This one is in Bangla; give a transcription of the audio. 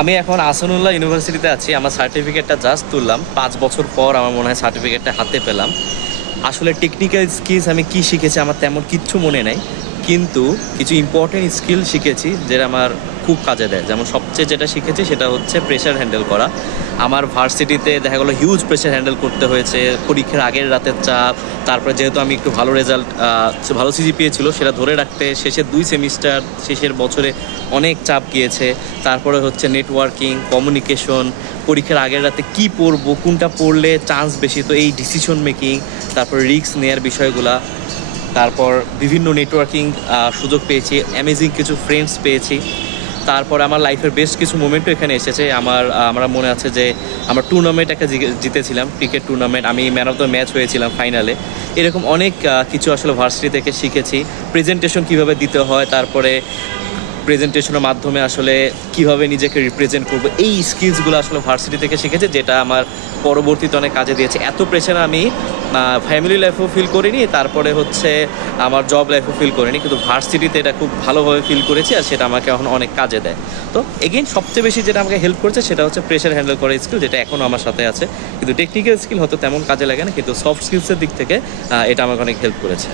আমি এখন আসানুল্লাহ ইউনিভার্সিটিতে আছি। আমার সার্টিফিকেটটা জাস্ট তুললাম, 5 বছর পর আমার মনে হয় সার্টিফিকেটটা হাতে পেলাম। আসলে টেকনিক্যাল স্কিলস আমি কি শিখেছি আমার তেমন কিচ্ছু মনে নেই, কিন্তু কিছু ইম্পর্টেন্ট স্কিল শিখেছি যেটা আমার খুব কাজে দেয়। যেমন সবচেয়ে যেটা শিখেছি সেটা হচ্ছে প্রেশার হ্যান্ডেল করা। আমার ভার্সিটিতে দেখা গেলো হিউজ প্রেশার হ্যান্ডেল করতে হয়েছে, পরীক্ষার আগের রাতের চাপ, তারপরে যেহেতু আমি একটু ভালো রেজাল্ট, ভালো সিজিপিএ ছিল সেটা ধরে রাখতে শেষের 2 সেমিস্টার শেষের বছরে অনেক চাপ গিয়েছে। তারপরে হচ্ছে নেটওয়ার্কিং, কমিউনিকেশন, পরীক্ষার আগের রাতে কি পড়বো, কোনটা পড়লে চান্স বেশি, তো এই ডিসিশন মেকিং, তারপর রিস্ক নেওয়ার বিষয়গুলা। তারপর বিভিন্ন নেটওয়ার্কিং সুযোগ পেয়েছি, অ্যামেজিং কিছু ফ্রেন্ডস পেয়েছি। তারপর আমার লাইফের বেশ কিছু মোমেন্টও এখানে এসেছে। আমার মনে আছে যে আমরা টুর্নামেন্ট একটা জিতেছিলাম, ক্রিকেট টুর্নামেন্ট, আমি ম্যান অফ দ্য ম্যাচ হয়েছিলাম ফাইনালে। এরকম অনেক কিছু আসলে ভার্সিটি থেকে শিখেছি। প্রেজেন্টেশন কিভাবে দিতে হয়, তারপরে প্রেজেন্টেশনের মাধ্যমে আসলে কিভাবে নিজেকে রিপ্রেজেন্ট করবো, এই স্কিলসগুলো আসলে ভার্সিটি থেকে শিখেছে, যেটা আমার পরবর্তীতে অনেক কাজে দিয়েছে। এত প্রেশার আমি ফ্যামিলি লাইফেও ফিল করিনি, তারপরে হচ্ছে আমার জব লাইফেও ফিল করিনি, কিন্তু ভার্সিটিতে এটা খুব ভালোভাবে ফিল করেছি, আর সেটা আমাকে এখন অনেক কাজে দেয়। তো এগেইন সবচেয়ে বেশি যেটা আমাকে হেল্প করেছে সেটা হচ্ছে প্রেশার হ্যান্ডেল করার স্কিল, যেটা এখনও আমার সাথে আছে। কিন্তু টেকনিক্যাল স্কিল হয়তো তেমন কাজে লাগে না, কিন্তু সফট স্কিলসের দিক থেকে এটা আমাকে অনেক হেল্প করেছে।